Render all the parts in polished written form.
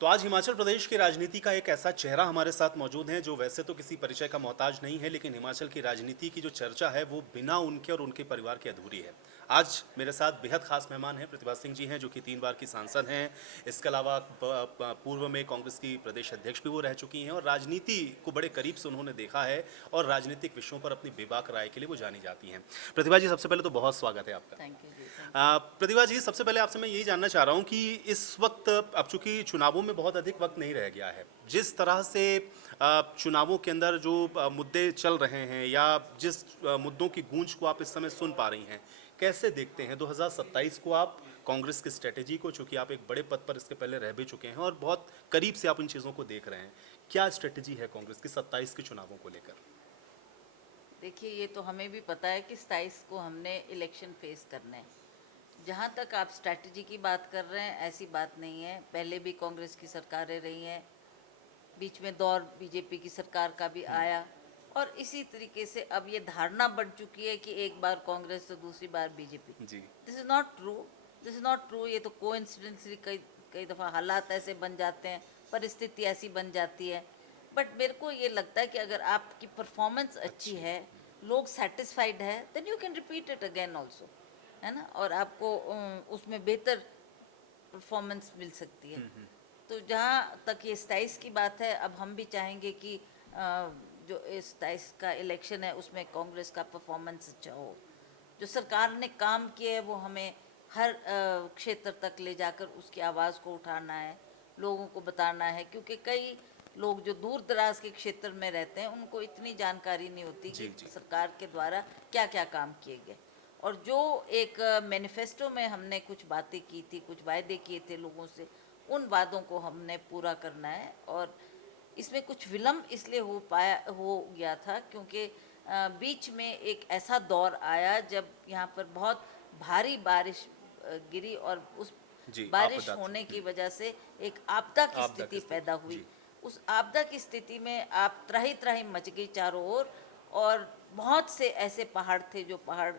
तो आज हिमाचल प्रदेश की राजनीति का एक ऐसा चेहरा हमारे साथ मौजूद है जो वैसे तो किसी परिचय का मोहताज नहीं है, लेकिन हिमाचल की राजनीति की जो चर्चा है वो बिना उनके और उनके परिवार के अधूरी है। आज मेरे साथ बेहद खास मेहमान हैं, प्रतिभा सिंह जी हैं जो कि 3 बार की सांसद हैं। इसके अलावा पूर्व में कांग्रेस की प्रदेश अध्यक्ष भी वो रह चुकी हैं और राजनीति को बड़े करीब से उन्होंने देखा है और राजनीतिक विषयों पर अपनी बेबाक राय के लिए वो जानी जाती हैं। प्रतिभा जी, सबसे पहले तो बहुत स्वागत है आपका। थैंक यू जी, थैंक यू। प्रतिभा जी, सबसे पहले आपसे मैं यही जानना चाह रहा हूँ कि इस वक्त अब चूंकि चुनावों में बहुत अधिक वक्त नहीं रह गया है, जिस तरह से चुनावों के अंदर जो मुद्दे चल रहे हैं या जिस मुद्दों की गूंज को आप इस समय सुन पा रही हैं, कैसे देखते हैं 2027 को आप, कांग्रेस की स्ट्रेटेजी को, चूंकि आप एक बड़े पद पर इसके पहले रह भी चुके हैं और बहुत करीब से आप इन चीज़ों को देख रहे हैं, क्या स्ट्रेटेजी है कांग्रेस की 27 के चुनावों को लेकर? देखिए, ये तो हमें भी पता है कि 27 को हमने इलेक्शन फेस करना है। जहाँ तक आप स्ट्रैटेजी की बात कर रहे हैं, ऐसी बात नहीं है। पहले भी कांग्रेस की सरकारें रही हैं, बीच में दौर बीजेपी की सरकार का भी आया, और इसी तरीके से अब ये धारणा बन चुकी है कि एक बार कांग्रेस तो दूसरी बार बीजेपी। जी। This is not true, this is not true. ये तो कोइंसिडेंटली कई कई दफ़ा हालात ऐसे बन जाते हैं, परिस्थिति ऐसी बन जाती है। बट मेरे को ये लगता है कि अगर आपकी परफॉर्मेंस अच्छी है, लोग सेटिस्फाइड है, then you can repeat it again also, है ना। और आपको उसमें बेहतर परफॉर्मेंस मिल सकती है। तो जहाँ तक ये 27 की बात है, अब हम भी चाहेंगे कि जो इस 27 का इलेक्शन है उसमें कांग्रेस का परफॉर्मेंस अच्छा हो। जो सरकार ने काम किए है वो हमें हर क्षेत्र तक ले जाकर उसकी आवाज़ को उठाना है, लोगों को बताना है, क्योंकि कई लोग जो दूर दराज के क्षेत्र में रहते हैं उनको इतनी जानकारी नहीं होती जी कि जी। सरकार के द्वारा क्या क्या काम किए गए। और जो एक मैनिफेस्टो में हमने कुछ बातें की थी, कुछ वायदे किए थे लोगों से, उन वादों को हमने पूरा करना है। और इसमें कुछ विलम्ब इसलिए हो गया था क्योंकि बीच में एक ऐसा दौर आया जब यहाँ पर बहुत भारी बारिश गिरी, और उस जी, बारिश आपदा थी। होने की वजह से एक आपदा की आपदा की स्थिति पैदा स्थिति हुई। जी। उस आपदा की स्थिति में आप त्राही त्राही मच गई चारों ओर, और बहुत से ऐसे पहाड़ थे जो पहाड़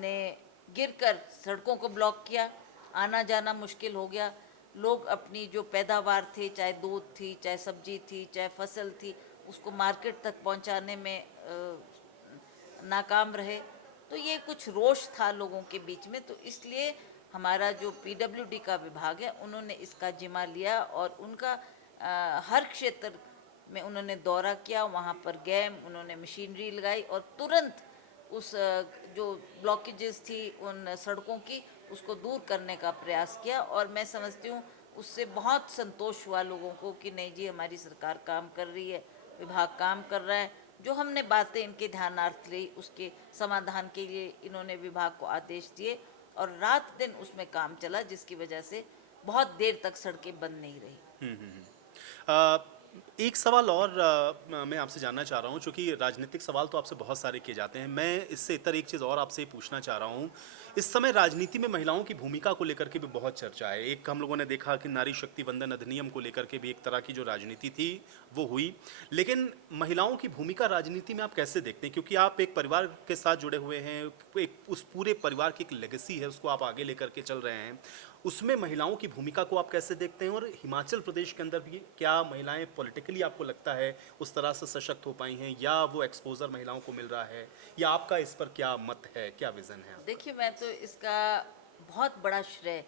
ने गिरकर सड़कों को ब्लॉक किया, आना जाना मुश्किल हो गया। लोग अपनी जो पैदावार थे, चाहे दूध थी, चाहे सब्जी थी, चाहे फसल थी, उसको मार्केट तक पहुंचाने में नाकाम रहे। तो ये कुछ रोष था लोगों के बीच में, तो इसलिए हमारा जो पीडब्ल्यूडी का विभाग है उन्होंने इसका जिम्मा लिया, और उनका हर क्षेत्र में उन्होंने दौरा किया, वहाँ पर गए, उन्होंने मशीनरी लगाई और तुरंत उस जो ब्लॉकेजेस थी उन सड़कों की, उसको दूर करने का प्रयास किया। और मैं समझती हूँ उससे बहुत संतोष हुआ लोगों को कि नहीं जी, हमारी सरकार काम कर रही है, विभाग काम कर रहा है। जो हमने बातें इनके ध्यानार्थ ली, उसके समाधान के लिए इन्होंने विभाग को आदेश दिए, और रात दिन उसमें काम चला, जिसकी वजह से बहुत देर तक सड़कें बंद नहीं रही। अ, एक सवाल और मैं आपसे जानना चाह रहा हूँ, चूँकि राजनीतिक सवाल तो आपसे बहुत सारे किए जाते हैं। मैं इससे इतर एक चीज़ और आपसे पूछना चाह रहा हूँ। इस समय राजनीति में महिलाओं की भूमिका को लेकर के भी बहुत चर्चा है। एक हम लोगों ने देखा कि नारी शक्ति वंदन अधिनियम को लेकर के भी एक तरह की जो राजनीति थी, वो हुई। लेकिन महिलाओं की भूमिका राजनीति में आप कैसे देखते हैं? क्योंकि आप एक परिवार के साथ जुड़े हुए हैं, एक उस पूरे परिवार की एक लेगेसी है, उसको आप आगे लेकर के चल रहे हैं। उसमें महिलाओं की भूमिका को आप कैसे देखते हैं? और हिमाचल प्रदेश के अंदर भी क्या महिलाएं पॉलिटिकली आपको लगता है उस तरह से सशक्त हो पाई हैं, या वो एक्सपोजर महिलाओं को मिल रहा है, या आपका इस पर क्या मत है, क्या विजन है आपका? देखिए, मैं तो इसका बहुत बड़ा श्रेय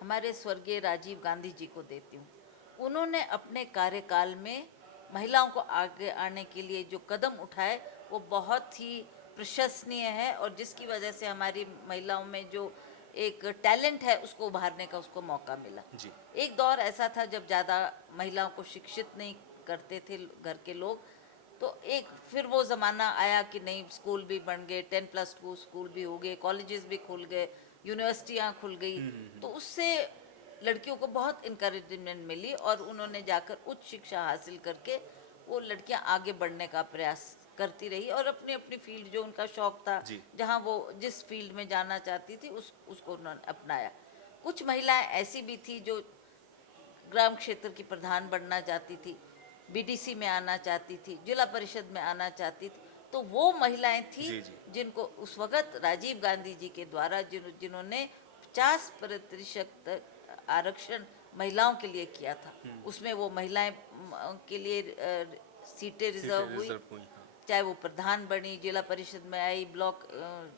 हमारे स्वर्गीय राजीव गांधी जी को देती हूँ। उन्होंने अपने कार्यकाल में महिलाओं को आगे आने के लिए जो कदम उठाए वो बहुत ही प्रशंसनीय है, और जिसकी वजह से हमारी महिलाओं में जो एक टैलेंट है उसको उभारने का उसको मौका मिला। जी। एक दौर ऐसा था जब ज़्यादा महिलाओं को शिक्षित नहीं करते थे घर के लोग, तो एक फिर वो ज़माना आया कि नहीं, स्कूल भी बन गए, 10+2 स्कूल भी हो गए, कॉलेजेस भी खुल गए, यूनिवर्सिटियाँ खुल गई। तो उससे लड़कियों को बहुत इंकरेजमेंट मिली, और उन्होंने जाकर उच्च शिक्षा हासिल करके वो लड़कियां आगे बढ़ने का प्रयास करती रही, और अपनी अपनी फील्ड जो उनका शौक था, जी। जहाँ वो जिस फील्ड में जाना चाहती थी उसको उन्होंने अपनाया। कुछ महिलाएं ऐसी भी थी जो ग्राम क्षेत्र की प्रधान बनना चाहती थी, बीडीसी में आना चाहती थी, जिला परिषद में आना चाहती थी। तो वो महिलाएं थी जी जी। जिनको उस वक़्त राजीव गांधी जी के द्वारा जिन्होंने 50% आरक्षण महिलाओं के लिए किया था, उसमें वो महिलाएं के लिए सीटें रिजर्व हुई, रिजर्व हुई, हाँ। चाहे वो प्रधान बनी, जिला परिषद में आई, ब्लॉक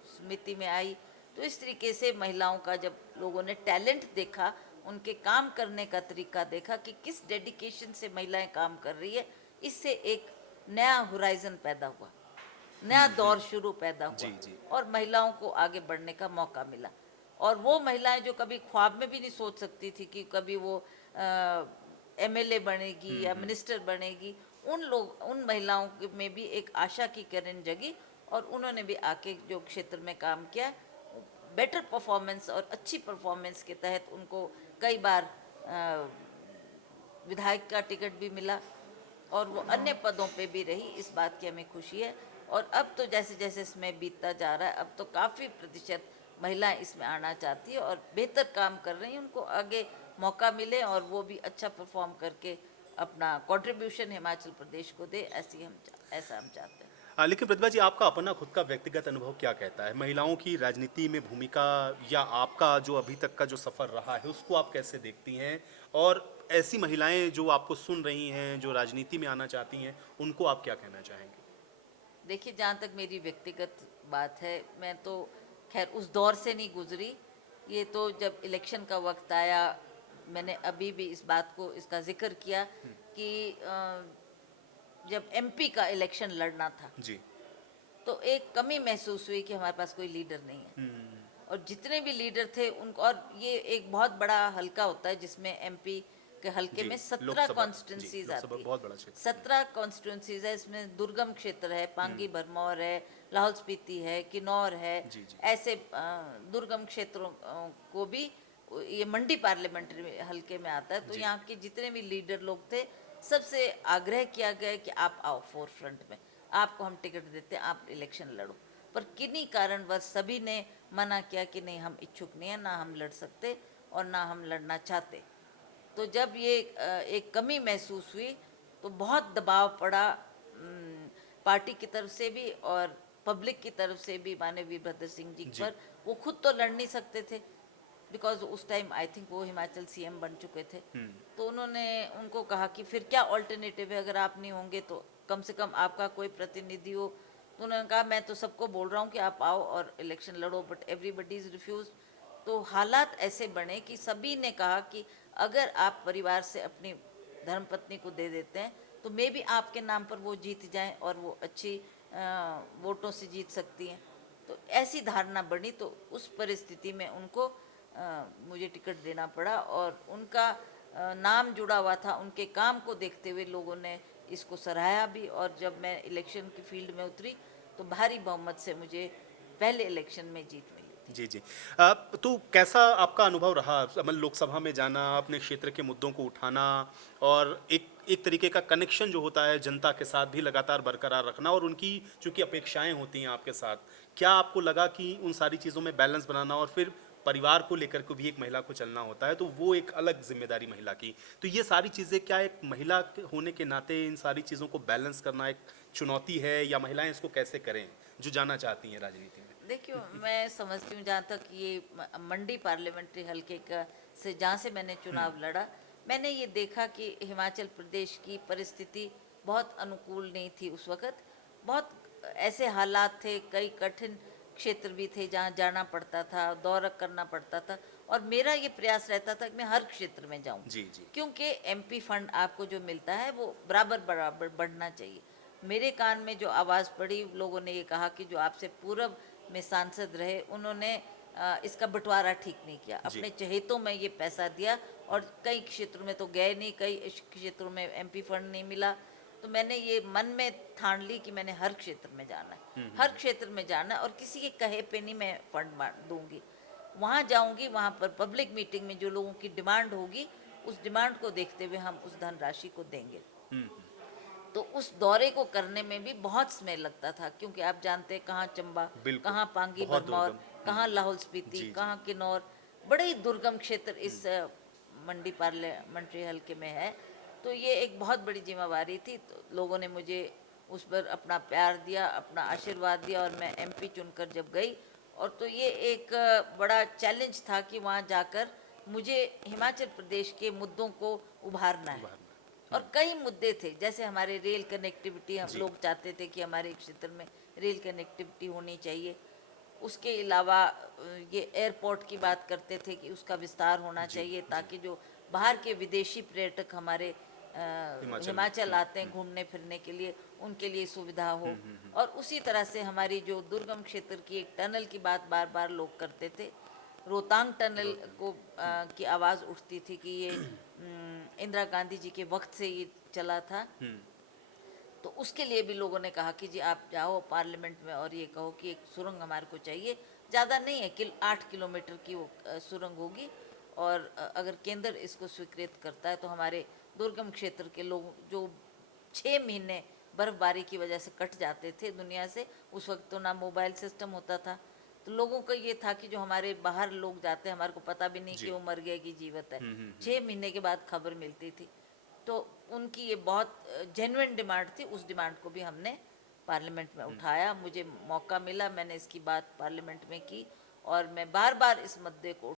समिति में आई। तो इस तरीके से महिलाओं का जब लोगों ने टैलेंट देखा, उनके काम करने का तरीका देखा कि किस डेडिकेशन से महिलाएं काम कर रही है, इससे एक नया होराइजन पैदा हुआ, नया दौर शुरू पैदा हुआ जी, जी। और महिलाओं को आगे बढ़ने का मौका मिला। और वो महिलाएं जो कभी ख्वाब में भी नहीं सोच सकती थी कि कभी वो एमएलए बनेगी या मिनिस्टर बनेगी, उन महिलाओं में भी एक आशा की किरण जगी और उन्होंने भी आके जो क्षेत्र में काम किया, बेटर परफॉर्मेंस और अच्छी परफॉर्मेंस के तहत उनको कई बार विधायक का टिकट भी मिला और वो अन्य पदों पे भी रही। इस बात की हमें खुशी है। और अब तो जैसे जैसे समय बीतता जा रहा है, अब तो काफ़ी प्रतिशत महिलाएं इसमें आना चाहती है और बेहतर काम कर रही हैं, उनको आगे मौका मिले और वो भी अच्छा परफॉर्म करके अपना कंट्रीब्यूशन हिमाचल प्रदेश को दे, ऐसा हम चाहते हैं। लेकिन प्रतिभा जी, आपका अपना खुद का व्यक्तिगत अनुभव क्या कहता है? महिलाओं की राजनीति में भूमिका या आपका जो अभी तक का जो सफ़र रहा है, उसको आप कैसे देखती हैं? और ऐसी महिलाएं जो आपको सुन रही हैं, जो राजनीति में आना चाहती हैं, उनको आप क्या कहना चाहेंगे? देखिए, जहाँ तक मेरी व्यक्तिगत बात है, मैं तो खैर उस दौर से नहीं गुजरी। ये तो जब इलेक्शन का वक्त आया, मैंने अभी भी इस बात को इसका जिक्र किया कि जब एमपी का इलेक्शन लड़ना था जी। तो एक कमी महसूस हुई कि हमारे पास कोई लीडर नहीं है। और जितने भी लीडर थे उनको, और ये एक बहुत बड़ा हलका होता है जिसमें एमपी के हलके जी, में 17 लोकसभा। जी, कॉन्स्टिट्यूंसीज लोकसभा आती है। बहुत बड़ा क्षेत्र। 17 कॉन्स्टिट्यूंसीज है, इसमें दुर्गम क्षेत्र है, पांगी भरमौर है, लाहौल स्पीति है, किन्नौर है। जी, जी। ऐसे दुर्गम क्षेत्रों को भी ये मंडी पार्लियामेंट्री हलके में आता है। तो जी। यहाँ के जितने भी लीडर लोग थे, सबसे आग्रह किया गया कि आप आओ फोर फ्रंट में, आपको हम टिकट देते हैं, आप इलेक्शन लड़ो। पर किन्हीं कारणवश सभी ने मना किया कि नहीं, हम इच्छुक नहीं है, ना हम लड़ सकते और ना हम लड़ना चाहते। तो जब ये एक कमी महसूस हुई तो बहुत दबाव पड़ा पार्टी की तरफ से भी और पब्लिक की तरफ से भी माननीय वीरभद्र सिंह जी जी। पर। वो खुद तो लड़ नहीं सकते थे बिकॉज उस टाइम आई थिंक वो हिमाचल सीएम बन चुके थे। तो उन्होंने उनको कहा कि फिर क्या ऑल्टरनेटिव है, अगर आप नहीं होंगे तो कम से कम आपका कोई प्रतिनिधि हो। तो उन्होंने कहा मैं तो सबको बोल रहा हूँ कि आप आओ और इलेक्शन लड़ो, बट एवरीबडी इज रिफ्यूज। तो हालात ऐसे बने कि सभी ने कहा कि अगर आप परिवार से अपनी धर्मपत्नी को दे देते हैं तो मे भी आपके नाम पर वो जीत जाएं और वो अच्छी वोटों से जीत सकती हैं। तो ऐसी धारणा बनी। तो उस परिस्थिति में उनको मुझे टिकट देना पड़ा और उनका नाम जुड़ा हुआ था। उनके काम को देखते हुए लोगों ने इसको सराहा भी। और जब मैं इलेक्शन की फील्ड में उतरी तो भारी बहुमत से मुझे पहले इलेक्शन में जीत मिली थी। जी, जी। तो कैसा आपका अनुभव रहा? मतलब लोकसभा में जाना, अपने क्षेत्र के मुद्दों को उठाना और एक एक तरीके का कनेक्शन जो होता है जनता के साथ भी लगातार बरकरार रखना और उनकी चूँकि अपेक्षाएँ होती हैं आपके साथ, क्या आपको लगा कि उन सारी चीज़ों में बैलेंस बनाना और फिर परिवार को लेकर के भी एक महिला को चलना होता है, तो वो एक अलग ज़िम्मेदारी महिला की। तो ये सारी चीज़ें क्या एक महिला होने के नाते इन सारी चीज़ों को बैलेंस करना एक चुनौती है या महिलाएँ इसको कैसे करें, जो जाना चाहती हैं राजनीति में? देखिए, मैं समझती हूँ जहाँ तक ये मंडी पार्लियामेंट्री हलके का से जहाँ से मैंने चुनाव लड़ा, मैंने ये देखा कि हिमाचल प्रदेश की परिस्थिति बहुत अनुकूल नहीं थी उस वक़्त। बहुत ऐसे हालात थे, कई कठिन क्षेत्र भी थे जहाँ जाना पड़ता था, दौरा करना पड़ता था। और मेरा ये प्रयास रहता था कि मैं हर क्षेत्र में जाऊँ, जी, जी। क्योंकि एमपी फंड आपको जो मिलता है वो बराबर बराबर बढ़ना चाहिए। मेरे कान में जो आवाज़ पड़ी, लोगों ने ये कहा कि जो आपसे पूर्व में सांसद रहे, उन्होंने इसका बंटवारा ठीक नहीं किया, जी। अपने चहेतों में ये पैसा दिया और कई क्षेत्रों में तो गए नहीं, कई क्षेत्रों में एमपी फंड नहीं मिला। तो मैंने ये मन में ठान ली कि मैंने हर क्षेत्र में जाना है, हर क्षेत्र में जाना है और किसी के कहे पे नहीं मैं फंड दूंगी। वहाँ जाऊंगी, वहाँ पर पब्लिक मीटिंग में जो लोगों की डिमांड होगी, उस डिमांड को देखते हुए हम उस धनराशि को देंगे। तो उस दौरे को करने में भी बहुत समय लगता था, क्योंकि आप जानते हैं कहाँ चंबा, बिल्कुल, कहाँ पांगी बहुत भरमौर, दुर्गम। कहाँ लाहौल स्पीति, जी, जी। कहाँ किन्नौर, बड़े ही दुर्गम क्षेत्र इस मंडी पार्लियामेंट्री हल्के में है। तो ये एक बहुत बड़ी जिम्मेवारी थी। तो लोगों ने मुझे उस पर अपना प्यार दिया, अपना आशीर्वाद दिया और मैं एमपी चुनकर जब गई, और तो ये एक बड़ा चैलेंज था कि वहाँ जाकर मुझे हिमाचल प्रदेश के मुद्दों को उभारना है। उभारना। और कई मुद्दे थे, जैसे हमारे रेल कनेक्टिविटी, हम जी। लोग चाहते थे कि हमारे क्षेत्र में रेल कनेक्टिविटी होनी चाहिए। उसके अलावा ये एयरपोर्ट की बात करते थे कि उसका विस्तार होना जी, चाहिए, जी। ताकि जो बाहर के विदेशी पर्यटक हमारे हिमाचल में। हिमाचल आते हैं घूमने फिरने के लिए, उनके लिए सुविधा हो। हम्म। और उसी तरह से हमारी जो दुर्गम क्षेत्र की एक टनल की बात बार बार लोग करते थे, रोहतांग टनल को की आवाज़ उठती थी कि ये इंदिरा गांधी जी के वक्त से ये चला था। हम्म। तो उसके लिए भी लोगों ने कहा कि जी आप जाओ पार्लियामेंट में और ये कहो कि एक सुरंग हमारे को चाहिए। ज़्यादा नहीं है, 8 किलोमीटर की वो सुरंग होगी। और अगर केंद्र इसको स्वीकृत करता है तो हमारे दुर्गम क्षेत्र के लोग जो 6 महीने बर्फबारी की वजह से कट जाते थे दुनिया से, उस वक्त तो ना मोबाइल सिस्टम होता था, तो लोगों का ये था कि जो हमारे बाहर लोग जाते हैं, हमारे को पता भी नहीं जी। कि वो मर गया कि जीवित है। हम्म। 6 महीने के बाद खबर मिलती थी। तो उनकी ये बहुत जेन्युइन डिमांड थी। उस डिमांड को भी हमने पार्लियामेंट में उठाया। मुझे मौका मिला, मैंने इसकी बात पार्लियामेंट में की, और मैं बार बार इस मुद्दे को